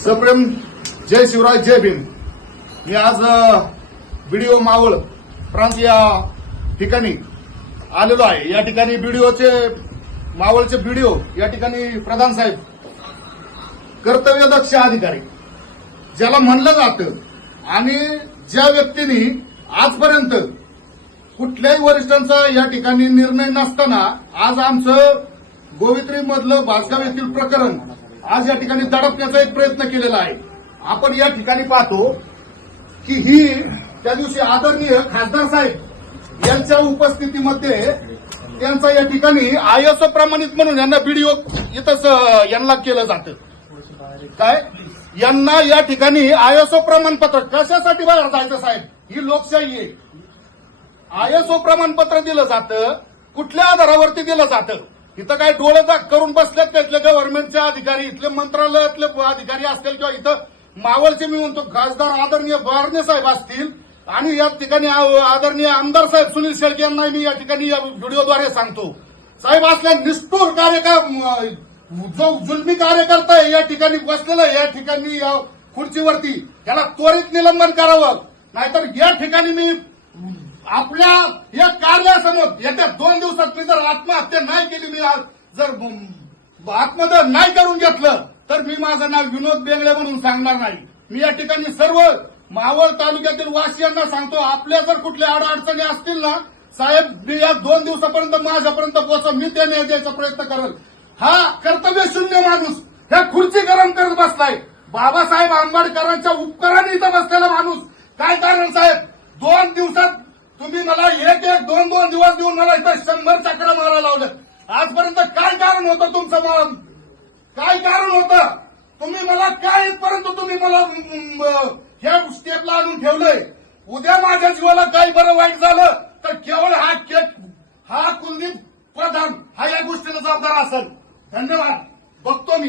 सप्रेम जय शिवराय जय भीम। मी आज बीडीओ मावळ प्रांत या ठिकाणी आलेलो आहे। या ठिकाणी बीडीओचे मावळचे बीडीओ या ठिकाणी प्रधान साहेब कर्तव्यदक्ष अधिकारी ज्याला म्हणलं जातं आणि ज्या व्यक्तींनी आजपर्यंत कुठल्याही वरिष्ठांचा या ठिकाणी निर्णय नसताना आज आमचं गोवित्री मधलं भासगाव येथील प्रकरण आज या ठिकाणी दडपण्याचा एक प्रयत्न केलेला आहे। आपण या ठिकाणी पाहतो की ही त्या दिवशी आदरणीय खासदार साहेब यांच्या उपस्थितीमध्ये त्यांचा या ठिकाणी आयएसओ प्रमाणित म्हणून यांना बीडीओ इथंच यांना केलं जातं। काय यांना या ठिकाणी आयएसओ प्रमाणपत्र कशासाठी बाहेर जायचं साहेब? ही लोकशाही आहे। आयएसओ प्रमाणपत्र दिलं जातं, कुठल्या आधारावरती दिलं जातं? इथं काय डोळे दाग करून बसल्यात का इथले गव्हर्नमेंटचे अधिकारी, इथले मंत्रालयातले अधिकारी असतील किंवा इथं मावळचे मी म्हणतो खासदार आदरणीय बारणे साहेब असतील आणि या ठिकाणी आदरणीय आमदार साहेब सुनील शेळके यांना मी या ठिकाणी या व्हिडिओद्वारे सांगतो, साहेब असल्या निष्ठुर जो जुलमी कार्यकर्ता आहे या ठिकाणी बसलेला या ठिकाणी खुर्चीवरती त्याला त्वरित निलंबन करावं, नाहीतर या ठिकाणी मी आपल्या या कार्यासमोर येत्या 2 दिवसात मी जर आत्महत्या नाही केली, मी जर आत्महत्या नाही करून घेतलं तर मी माझं नाव विनोद बेंगळे म्हणून सांगणार नाही। मी या ठिकाणी सर्व मावळ तालुक्यातील वासियांना सांगतो, आपल्या जर कुठल्या अडचणी असतील ना साहेब, मी या 2 दिवसापर्यंत माझ्यापर्यंत पोहोचा, मी ते न्याय द्यायचा प्रयत्न करेल। हा कर्तव्य शून्य माणूस ह्या खुर्ची गरम करत बसलाय, बाबासाहेब आंबेडकरांच्या उपकाराने इथं बसलेला माणूस। काय कारण साहेब? 2 दिवसात तुम्ही मला एक 2 दिवस देऊन मला इथं 100 चक्र मारायला लावलं। आजपर्यंत काय कारण होतं तुमचं? काय कारण होतं? तुम्ही मला काय इथपर्यंत तुम्ही मला ह्या स्टेपला आणून ठेवलंय? उद्या माझ्या जीवाला काही बरं वाईट झालं तर केवळ हा कुलदीप प्रधान हा या गोष्टीला जबाबदार असेल। धन्यवाद, बघतो मी।